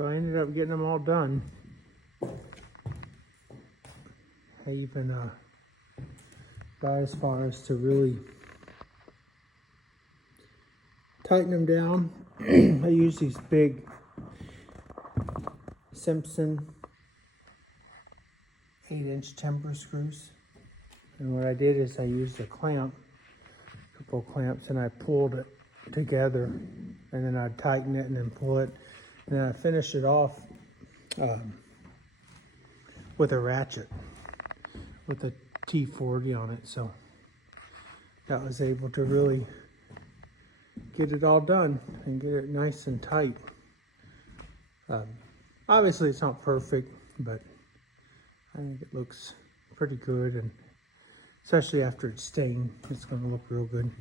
So I ended up getting them all done. I even got as far as to really tighten them down. I use these big Simpson 8-inch temper screws. And what I did is I used a clamp, a couple of clamps, and I pulled it together, and then I'd tighten it and then pull it. And then I finished it off with a ratchet with a T40 on it. So that was able to really get it all done and get it nice and tight. Obviously it's not perfect, but I think it looks pretty good, and especially after it's stained, it's going to look real good.